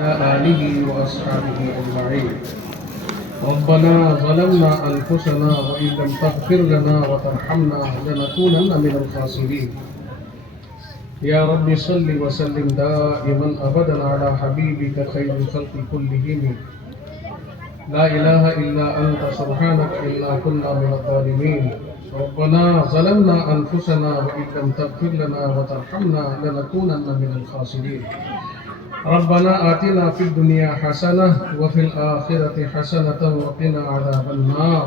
وعلى آله وأصحابه أجمعين. ربنا ظلمنا أنفسنا وإن لم تغفر لنا وترحمنا لنكونن من الخاسرين. يا رب صل وسلم دائما أبدا على حبيبك خير الخلق كلهم. لا إله إلا أنت سبحانك إنا كنا من الظالمين. ربنا ظلمنا أنفسنا وإن لم تغفر لنا وترحمنا لنكونن من الخاسرين. ربنا آتنا في الدنيا حسنة وفي الآخرة حسنة وقنا عذاب النار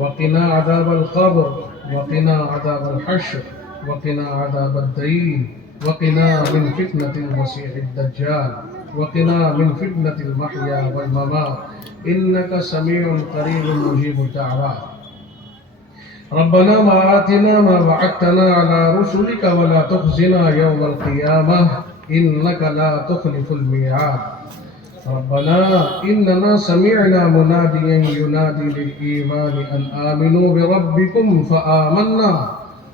وقنا عذاب القبر وقنا عذاب الحشر وقنا عذاب الدين وقنا من فتنة المسيح الدجال وقنا من فتنة المحيا والممات إنك سميع قريب مجيب الدعوات. ربنا ما آتنا ما وعدتنا على رسلك ولا تخزنا يوم القيامة إنك لا تخلف الميعاد. ربنا إننا سمعنا مناديا ينادي للإيمان أن آمنوا بربكم فآمنا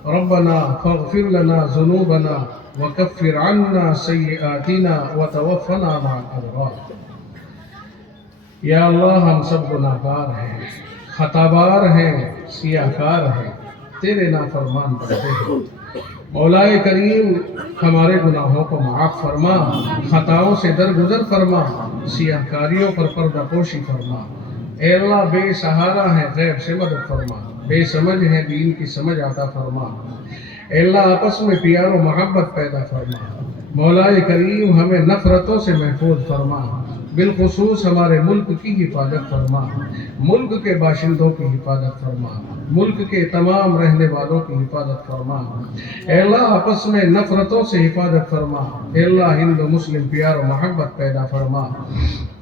ربنا فاغفر لنا ذنوبنا وكفر عنا سيئاتنا وتوفنا مع الأبرار. یا اللہ ہم سب گناہگار ہیں، خطابار ہیں، سیاہکار ہیں، تیرے نافرمان بندے ہیں۔ مولا کریم ہمارے گناہوں کو معاف فرما، خطاؤں سے درگزر فرما، سیاہکاریوں پر پردہ پوشی فرما۔ اے اللہ بے سہارا ہے، غیب سے مدد فرما، بے سمجھ ہے، دین کی سمجھ عطا فرما۔ اے اللہ آپس میں پیار و محبت پیدا فرما۔ مولا کریم ہمیں نفرتوں سے محفوظ فرما، بالخصوص ہمارے ملک کی حفاظت فرما، ملک کے باشندوں کی حفاظت فرما، ملک کے تمام رہنے والوں کی حفاظت فرما۔ اے اللہ آپس میں نفرتوں سے حفاظت فرما۔ اے اللہ ہندو مسلم پیار و محبت پیدا فرما۔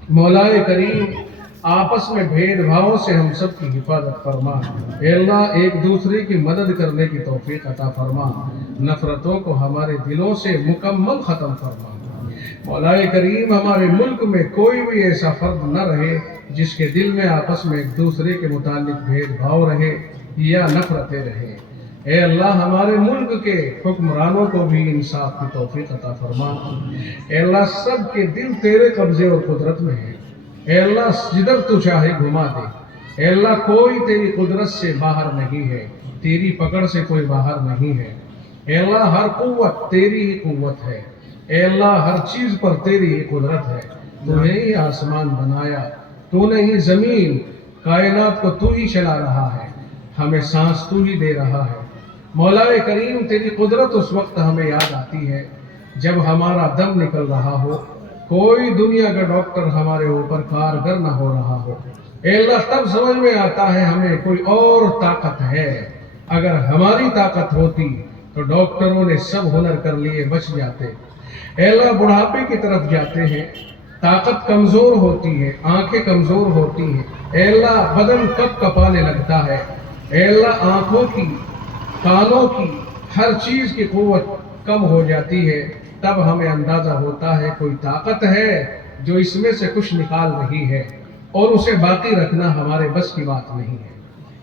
مولا کریم آپس میں بھید بھاؤں سے ہم سب کی حفاظت فرما۔ اے اللہ ایک دوسرے کی مدد کرنے کی توفیق عطا فرما، نفرتوں کو ہمارے دلوں سے مکمل ختم فرما۔ مولا کریم ہمارے ملک میں کوئی بھی ایسا فرد نہ رہے جس کے دل میں آپس میں ایک دوسرے کے متعلق بھید بھاؤ رہے یا نفرتیں رہے۔ اے اللہ ہمارے ملک کے حکمرانوں کو بھی انصاف کی توفیق عطا فرما۔ اے اللہ سب کے دل تیرے قبضے اور قدرت میں ہیں۔ اے اللہ جدھر تو چاہے گھما دے۔ اے اللہ کوئی تیری قدرت سے باہر نہیں ہے، تیری پکڑ سے کوئی باہر نہیں ہے۔ اے اللہ ہر قوت تیری ہی قوت ہے۔ اے اللہ ہر چیز پر تیری ہی قدرت ہے۔ تو نے ہی آسمان بنایا، تو نے ہی زمین، کائنات کو تو ہی چلا رہا ہے، ہمیں سانس تو ہی دے رہا ہے۔ مولا کریم تیری قدرت اس وقت ہمیں یاد آتی ہے جب ہمارا دم نکل رہا ہو، کوئی دنیا کا ڈاکٹر ہمارے اوپر کارگر نہ ہو رہا ہو۔ اے اللہ تب سمجھ میں آتا ہے ہمیں کوئی اور طاقت ہے۔ اگر ہماری طاقت ہوتی تو ڈاکٹروں نے سب ہنر کر لیے بچ جاتے۔ اے اللہ بڑھاپے کی طرف جاتے ہیں، طاقت کمزور ہوتی ہے، آنکھیں کمزور ہوتی ہیں۔ اے اللہ بدن کب کپانے لگتا ہے۔ اے اللہ آنکھوں کی، کانوں کی، ہر چیز کی قوت کم ہو جاتی ہے، تب ہمیں اندازہ ہوتا ہے کوئی طاقت ہے جو اس میں سے کچھ نکال رہی ہے، اور اسے باقی رکھنا ہمارے بس کی بات نہیں ہے۔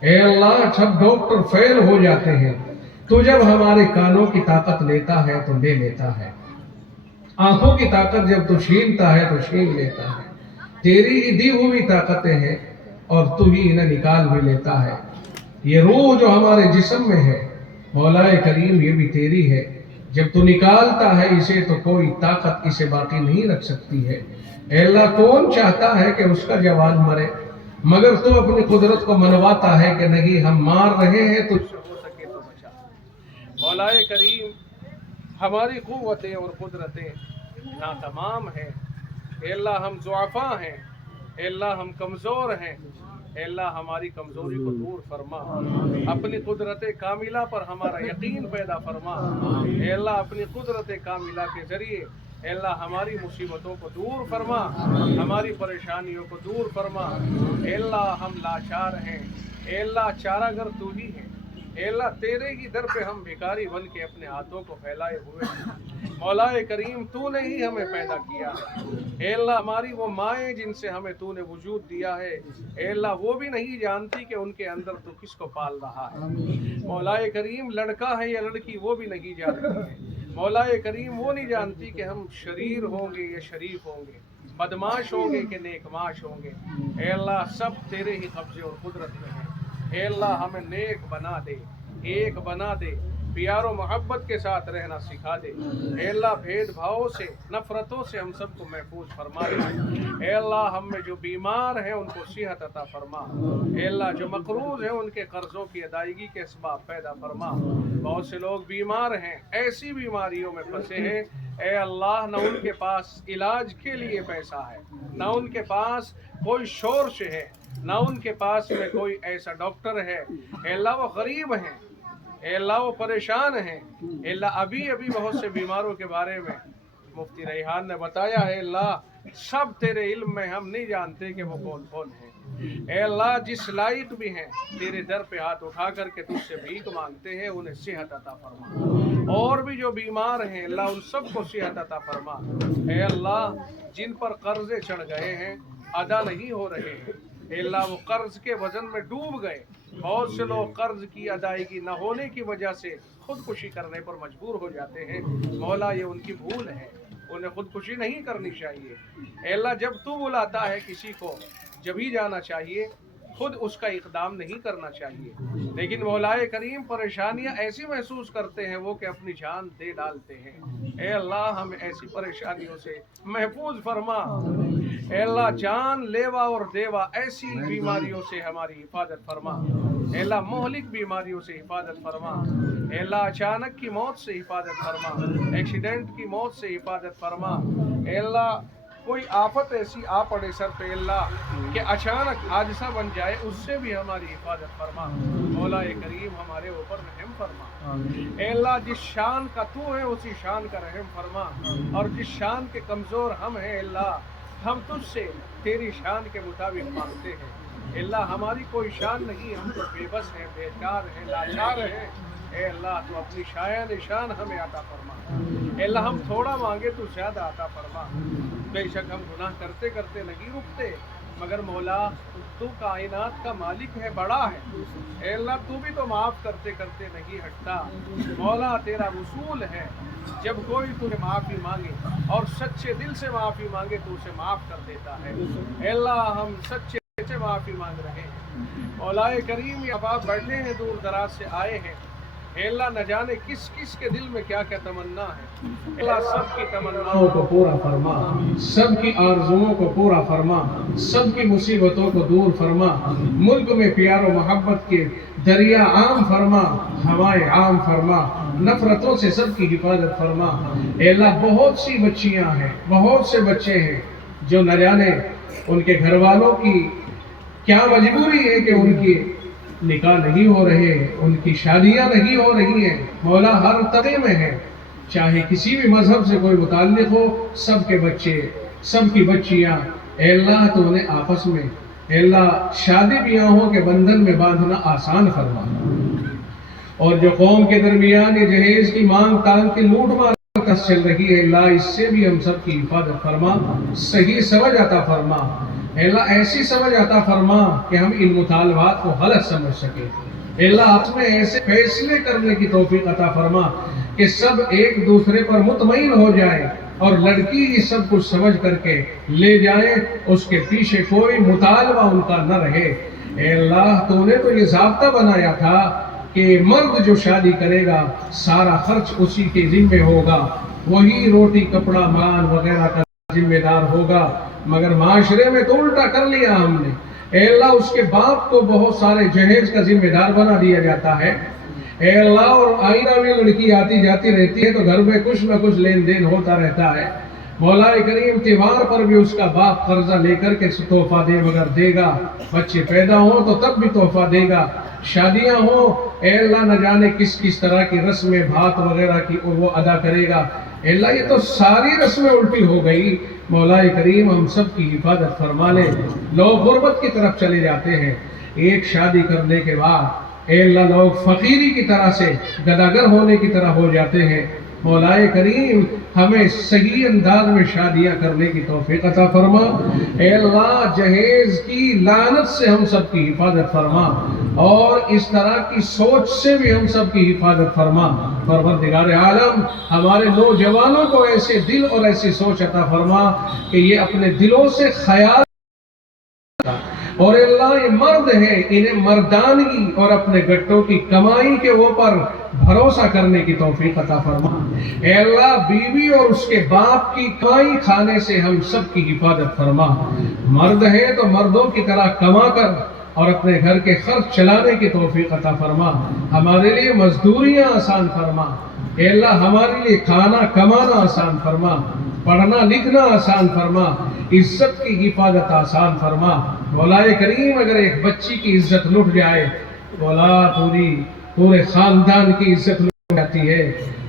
اے اللہ جب ڈاکٹر فیل ہو جاتے ہیں تو جب ہمارے کانوں کی طاقت لیتا ہے تو لے لیتا ہے، آنکھوں کی طاقت جب تو چھینتا ہے تو چھین لیتا ہے۔ تیری ہی دی ہوئی طاقتیں ہیں اور تو ہی انہیں نکال بھی لیتا ہے۔ یہ روح جو ہمارے جسم میں ہے مولا کریم یہ بھی تیری ہے، جب تو نکالتا ہے اسے تو کوئی طاقت اسے باقی نہیں رکھ سکتی ہے۔ اے اللہ کون چاہتا ہے کہ اس کا جوان مرے، مگر تو اپنی قدرت کو منواتا ہے کہ نہیں ہم مار رہے ہیں تو ہو سکے تو بچا۔ مولا کریم ہماری قوتیں اور قدرتیں ناتمام ہیں۔ اے اللہ ہم ضعفاء ہیں، اے اللہ ہم کمزور ہیں۔ اے اللہ ہماری کمزوری کو دور فرما، اپنی قدرت کاملہ پر ہمارا یقین پیدا فرما۔ اے اللہ اپنی قدرت کاملہ کے ذریعے اے اللہ ہماری مصیبتوں کو دور فرما، ہماری پریشانیوں کو دور فرما۔ اے اللہ ہم لاچار ہیں، اے اللہ چارہ گر تو ہی ہے۔ اے اللہ تیرے ہی در پہ ہم بھکاری بن کے اپنے ہاتھوں کو پھیلائے ہوئے ہیں۔ مولا کریم تو نے ہی ہمیں پیدا کیا ہے۔ اے اللہ ہماری وہ مائیں جن سے ہمیں تو نے وجود دیا ہے، اے اللہ وہ بھی نہیں جانتی کہ ان کے اندر تو کس کو پال رہا ہے۔ مولا کریم لڑکا ہے یا لڑکی وہ بھی نہیں جانتی ہے۔ मौलाए करीम वो नहीं जानती कि हम शरीर होंगे या शरीफ होंगे, बदमाश होंगे कि नेकमाश होंगे। ए अल्लाह सब तेरे ही कब्जे और कुदरत में है। ए अल्लाह हमें नेक बना दे, एक बना दे, प्यारो मोहब्बत के साथ रहना सिखा दे। ए अल्लाह भेदभाव से, नफरतों से हम सबको महफूज फरमा दे। ए अल्लाह हम में जो बीमार हैं उनको सेहत अता फरमा। ए अल्लाह जो मकरूज हैं उनके कर्जों की अदायगी के असबाब पैदा फरमा। बहुत से लोग बीमार हैं, ऐसी बीमारियों में फंसे हैं, ए अल्लाह न उनके पास इलाज के लिए पैसा है, न उनके पास कोई शोर्श है, न उनके पास में कोई ऐसा डॉक्टर है। ए अल्लाह वो गरीब हैं, ए अल्लाह वो परेशान हैं। ए अल्लाह अभी बहुत से बीमारों के बारे में मुफ्ती रैहान ने बताया है। अल्लाह सब तेरे इल्म में, हम नहीं जानते कि वो कौन कौन है। ए अल्लाह जिस लायक भी हैं तेरे दर पे हाथ उठा करके तुझसे भीख मांगते हैं, उन्हें सेहत अता फरमा। और भी जो बीमार हैं अल्लाह उन सबको सेहत अता फरमा। ए अल्लाह जिन पर कर्जे चढ़ गए हैं, अदा नहीं हो रहे हैं, ए अल्लाह वो कर्ज के वजन में डूब गए। बहुत से लोग कर्ज की अदायगी न होने की वजह से खुदकुशी करने पर मजबूर हो जाते हैं। मौला ये उनकी भूल है, उन्हें खुदकुशी नहीं करनी चाहिए। ए अल्लाह जब तू बुलाता है किसी को जब ही जाना चाहिए, खुद उसका इकदाम नहीं करना चाहिए। लेकिन मौलाए करीम परेशानियां ऐसी महसूस करते हैं वो कि अपनी जान दे डालते हैं। ए अल्लाह हम ऐसी परेशानियों से महफूज फरमा। ए अल्लाह जान लेवा और देवा ऐसी बीमारियों से हमारी हिफाजत फरमा। ए अल्लाह मोहलिक बीमारियों से हिफाजत फरमा। ए अल्लाह अचानक की मौत से हिफाजत फरमा, एक्सीडेंट की मौत से हिफाजत फरमा। ए अल्लाह कोई आफत ऐसी आ पड़े सर पे अल्लाह कि अचानक हादसा बन जाए, उससे भी हमारी हिफाजत फरमा। मौला करीम हमारे ऊपर रहम फरमा। ए अल्लाह जिस शान का तू है उसी शान का रहम फरमा, और जिस शान के कमज़ोर हम हैं अल्लाह हम तुझसे तेरी शान के मुताबिक मांगते हैं। अल्लाह हमारी कोई शान नहीं, हम तो बेबस हैं, बेकार हैं, लाचार हैं। ए अल्लाह तू अपनी शायान शान हमें अता फरमा। अल्लाह हम थोड़ा मांगे तो ज़्यादा अता फरमा। बेशक हम गुनाह करते करते नहीं रुकते, मगर मौला तू कायनात का मालिक है, बड़ा है। ए अल्लाह तू भी तो माफ़ करते करते नहीं हटता। मौला तेरा उसूल है, जब कोई तुझे माफ़ी मांगे और सच्चे दिल से माफ़ी मांगे तो उसे माफ़ कर देता है। ए अल्लाह हम सच्चे से माफ़ी मांग रहे हैं। मौलाए करीम अब आप बैठे हैं, दूर दराज से आए हैं। अल्लाह न जाने किस किस के दिल में क्या क्या तमन्ना है। अल्लाह सबकी तमन्नाओं को पूरा फरमा, सबकी आरज़ुओं को पूरा फरमा, सबकी मुसीबतों को दूर फरमा। मुल्क में प्यार और मोहब्बत के दरिया आम फरमा, हवाएं आम फरमा, नफरतों से सबकी हिफाजत फरमा। अल्लाह बहुत सी बच्चियां हैं, बहुत से बच्चे हैं जो न जाने उनके घर वालों की क्या मजबूरी है कि उनकी निकाह नहीं हो रहे, उनकी शादियां नहीं हो रही हैं। मौला हर तबके में है, चाहे किसी भी मजहब से कोई मुताल्लिक हो, सबके बच्चे, सबकी बच्चियां अल्लाह तो उन्हें आपस में अल्लाह शादी ब्याहों के बंधन में बांधना आसान फरमा। और जो कौम के दरमियान ये जहेज की मांग तांग की लूट मार चल रही है, अल्लाह इससे भी हम सब की हिफाजत फरमा, सही समझ अता फरमा। अल्लाह ऐसी समझ अता फरमा कि हम इन मुतालबात को गलत समझ सके। अल्लाह अपने ऐसे फैसले करने की तौफीक अता फरमा कि सब एक दूसरे पर मुतमईन हो जाए और लड़की ही सब कुछ समझ करके ले जाए, उसके पीछे कोई मुतालबा उनका न रहे। अल्लाह तूने तो ये ज़ाब्ता बनाया था कि मर्द जो शादी करेगा सारा खर्च उसी के जिम्मे होगा, वही रोटी कपड़ा मकान वगैरह का जिम्मेदार होगा। मगर माशरे में तो उल्टा कर लिया हमने। अल्लाह उसके बाप को बहुत सारे जहेज का जिम्मेदार बना दिया जाता है। अल्लाह और आईना में लड़की आती जाती रहती है तो घर में कुछ न कुछ लेन देन होता रहता है। मौला करीम त्योहार पर भी उसका बाप कर्जा लेकर के तोहफा दे मगर देगा, बच्चे पैदा हो तो तब भी तोहफा देगा, शादियां हो अल्लाह न जाने किस किस तरह की रस्में भात वगैरह की वो अदा करेगा। अल्लाह ये तो सारी रस्में उल्टी हो गई। मौला करीम हम सब की हिफाजत फरमा ले। लोग गुर्बत की तरफ चले जाते हैं, एक शादी करने के बाद अल्लाह लोग फकीरी की तरह से गदागर होने की तरह हो जाते हैं। मौलाए करीम हमें सही अंदाज में शादियां करने की तौफीक अता फरमा। ए अल्लाह जहेज की लानत से हम सब की हिफाजत फरमा और इस तरह की सोच से भी हम सब की हिफाजत फरमा। परवरदिगार आलम हमारे नौजवानों को ऐसे दिल और ऐसी सोच अता फरमा कि ये अपने दिलों से ख्याल और अल्लाह ये मर्द है, इन्हें मर्दानगी और अपने गट्टों की कमाई के ऊपर भरोसा करने की तौफीक अता फरमा। ए अल्लाह बीवी और उसके बाप की कमाई खाने से हम सब की हिफाजत फरमा। मर्द है तो मर्दों की तरह कमा कर और अपने घर के खर्च चलाने की तौफीक अता फरमा। हमारे लिए मजदूरियां आसान फरमा। ए अल्लाह हमारे लिए खाना कमाना आसान फरमा, पढ़ना लिखना आसान फरमा, इज्जत की हिफाजत आसान फरमा। मौलाए करीम अगर एक बच्ची की इज्जत लुट जाए, मौला पूरे खानदान की इज्जत लुट जाती है।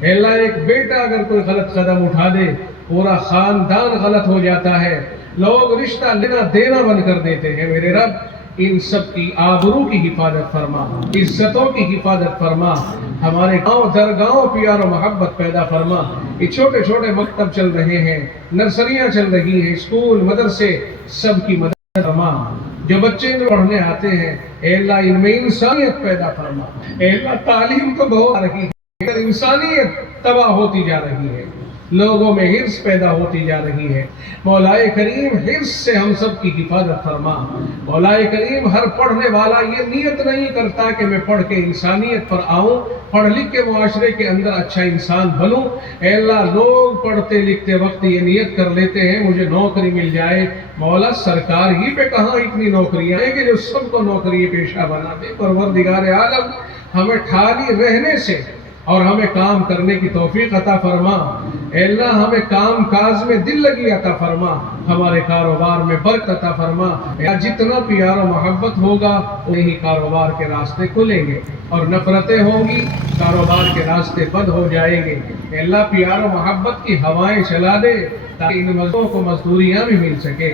अल्लाह एक बेटा अगर कोई गलत कदम उठा दे, पूरा खानदान गलत हो जाता है, लोग रिश्ता लेना देना बंद कर देते हैं। मेरे रब इन सब की आबरू की हिफाजत फरमा, इज्जतों की हिफाजत फरमा। हमारे गांव दरगाहों प्यार और मोहब्बत पैदा फरमा। ये छोटे छोटे मकतब चल रहे हैं, नर्सरियां चल रही हैं, स्कूल मदरसे सब की मदद फरमा। जो बच्चे पढ़ने आते हैं, ए अल्लाह इनमें इंसानियत पैदा फरमा। ए अल्लाह तालीम तो बहुत आ रही है, इंसानियत तबाह होती जा रही है, लोगों में हिर्स पैदा होती जा रही है। मौलाए करीम हिर्स से हम सब की हिफाजत फरमा। मौलाए करीम हर पढ़ने वाला ये नियत नहीं करता कि मैं पढ़ के इंसानियत पर आऊं, पढ़ लिख के मुआशरे के अंदर अच्छा इंसान बनूं। ए अल्लाह लोग पढ़ते लिखते वक्त ये नियत कर लेते हैं मुझे नौकरी मिल जाए। मौला सरकार ही पे कहाँ इतनी नौकरियां हैं कि जो सबको नौकरी पेशा बना दे। परवरदिगार आलम हमें खाली रहने से और हमें काम करने की तौफीक अता फरमा। अल्लाह हमें काम काज में दिल लगी अता फरमा, हमारे कारोबार में बरकत अता फरमा। जितना प्यार और मोहब्बत होगा वही कारोबार के रास्ते खुलेंगे और नफरतें होंगी कारोबार के रास्ते बंद हो जाएंगे। अल्लाह प्यार और मोहब्बत की हवाएं चला दे ताकि इन मजदूरों को मजदूरियां भी मिल सके।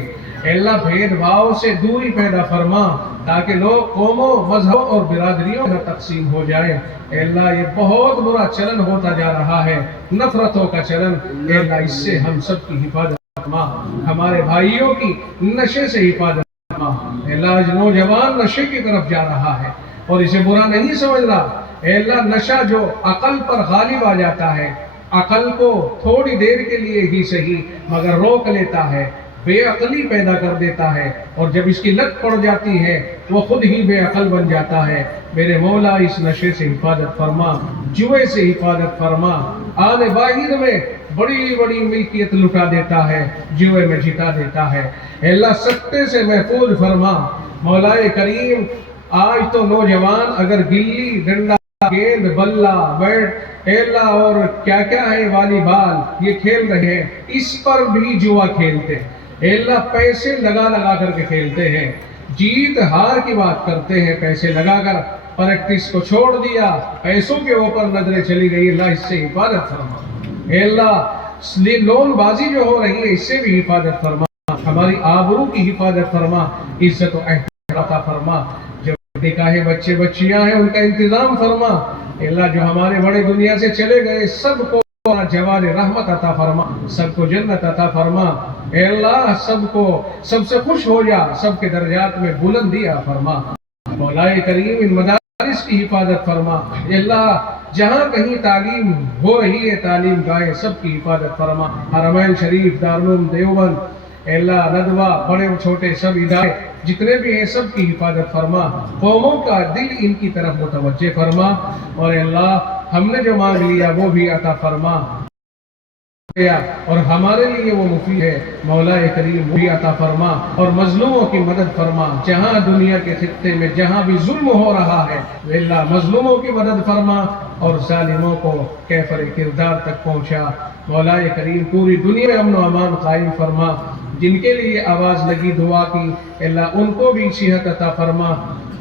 अल्लाह भेदभाव से दूरी पैदा फरमा ताकि लोग कौमों मजहब और बिरादरियों में तकसीम हो जाए। अल्लाह ये बहुत बुरा चलन होता जा रहा है, नफरतों का चलन। अल्लाह इससे हम सब की हिफाजत फरमा, हमारे भाइयों की नशे से हिफाजत फरमा। अल्लाह आज नौजवान नशे की तरफ जा रहा है और इसे बुरा नहीं समझ रहा। अल्लाह नशा जो अकल पर गालिब आ जाता है, अकल को थोड़ी देर के लिए ही सही मगर रोक लेता है, बेअकली पैदा कर देता है और जब इसकी लत पड़ जाती है वो खुद ही बेअकल बन जाता है। मेरे मौला इस नशे से हिफाजत फरमा, जुए से हिफाजत फरमा। आने बाहिर में बड़ी बड़ी मिल्कियत लुटा देता है, जुए में जिता देता है। अल्लाह सट्टे से महफूज फरमा। मौलाए करीम आज तो नौजवान अगर गिल्ली डंडा गेंद बल्ला बैट अल्लाह और क्या क्या है वॉलीबॉल ये खेल रहे हैं, इस पर भी जुआ खेलते हैं। अल्लाह पैसे लगा लगा करके खेलते हैं, जीत हार की बात करते हैं पैसे लगाकर, प्रैक्टिस को छोड़ दिया, पैसों के ऊपर नजरें चली गई। अल्लाह इससे हिफाजत फरमा। अल्लाह लोन बाजी जो हो रही है इससे भी हिफाजत फरमा, हमारी आबरू की हिफाजत फरमा, इज्जत और एहतराम फरमा। जो निकाहे बच्चे बच्चियां हैं उनका इंतजाम फरमा। अल्लाह जो हमारे बड़े दुनिया से चले गए सबको जवान रहमत अता फरमा, सबको जन्नत अता फरमा। अल्लाह सबको सबसे खुश हो जा, सबके दर्जात में बुलंदी अता फरमा। मौलाए करीम इन मदारिस की हिफाजत फरमा। अल्लाह जहाँ कहीं तालीम हो रही है तालीम गाहे सबकी हिफाजत फरमा। हरमैन शरीफ, दारुल देवबंद, अल्लाह नदवा, बड़े छोटे सब इदारे जितने भी हैं सब की हिफाजत फरमा। कौमों का दिल इनकी तरफ मुतवज्जे फरमा और अल्लाह हमने जो मांग लिया वो भी अता फरमा और हमारे लिए वो मुफीद है। मौलाए करीम वो भी अता फरमा और मजलूमों की मदद फरमा। जहाँ दुनिया के खित्ते में जहाँ भी जुल्म हो रहा है अल्लाह मजलूमों की मदद फरमा और जालिमों को कैफर किरदार तक पहुँचा। मौलाए करीम पूरी दुनिया में अमन अमान कायम फरमा। जिनके लिए आवाज़ लगी दुआ की अल्लाह उनको भी सेहत अता फरमा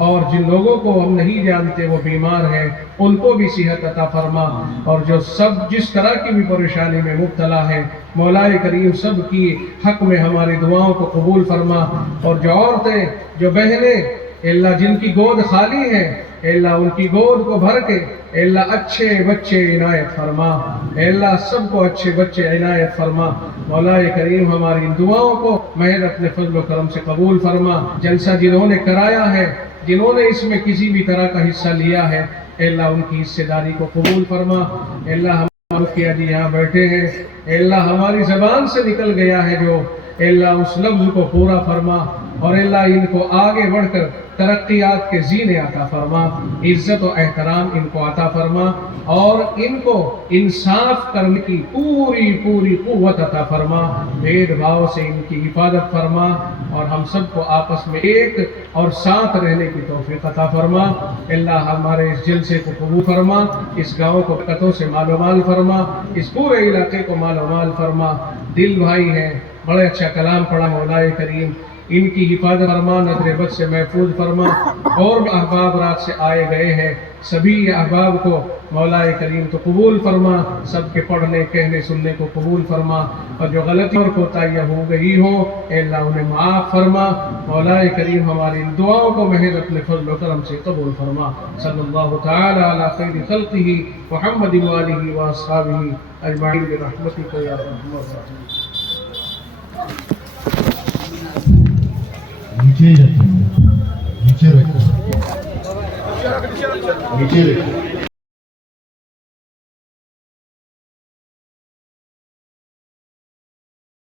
और जिन लोगों को हम नहीं जानते वो बीमार हैं उनको भी सेहत अता फरमा और जो सब जिस तरह की भी परेशानी में मुब्तला है मौलाए करीम सब की हक में हमारी दुआओं को कबूल फरमा। और जो औरतें जो बहनें अल्लाह जिनकी गोद खाली है اے اللہ ان کی گود کو بھر کے اے اللہ اچھے بچے عنایت فرما، اے اللہ سب کو اچھے بچے عنایت فرما۔ مولا کریم ہماری ان دعاؤں کو محض اپنے فضل و کرم سے قبول فرما۔ جلسہ جنہوں نے کرایا ہے، جنہوں نے اس میں کسی بھی طرح کا حصہ لیا ہے، اے اللہ ان کی حصے داری کو قبول فرما۔ اے اللہ ہم کیا جی یہاں بیٹھے ہیں، اے اللہ ہماری زبان سے نکل گیا ہے جو، اے اللہ اس لفظ کو پورا فرما، اور اے اللہ ان کو آگے بڑھ کر ترقیات کے زینے عطا فرما، عزت و احترام ان کو عطا فرما، اور ان کو انصاف کرنے کی پوری قوت عطا فرما، بھید بھاؤ سے ان کی حفاظت فرما، اور ہم سب کو آپس میں ایک اور ساتھ رہنے کی توفیق عطا فرما۔ اللہ ہمارے اس جلسے کو قبول فرما، اس گاؤں کو برکتوں سے مال و مال فرما، اس پورے علاقے کو مال و مال فرما۔ دل بھائی ہیں، بڑے اچھا کلام پڑھا مولا کریم، ان کی حفاظت فرما، نظر بد سے محفوظ فرما، اور احباب رات سے آئے گئے ہیں سبھی احباب کو مولا کریم تو قبول فرما، سب کے پڑھنے کہنے سننے کو قبول فرما، اور جو غلطی اور کوتاہیاں ہو گئی ہوں اے اللہ انہیں معاف فرما۔ مولا کریم ہماری ان دعاؤں کو محض اپنے فضل و کرم سے قبول فرما۔ صلی اللہ تعالی علی خیر خلقہ محمد وآلہ واصحابہ اجمعین برحمتک یا ارحم الراحمین۔ نیچے رکھیں، نیچے رکھیں، نیچے رکھیں۔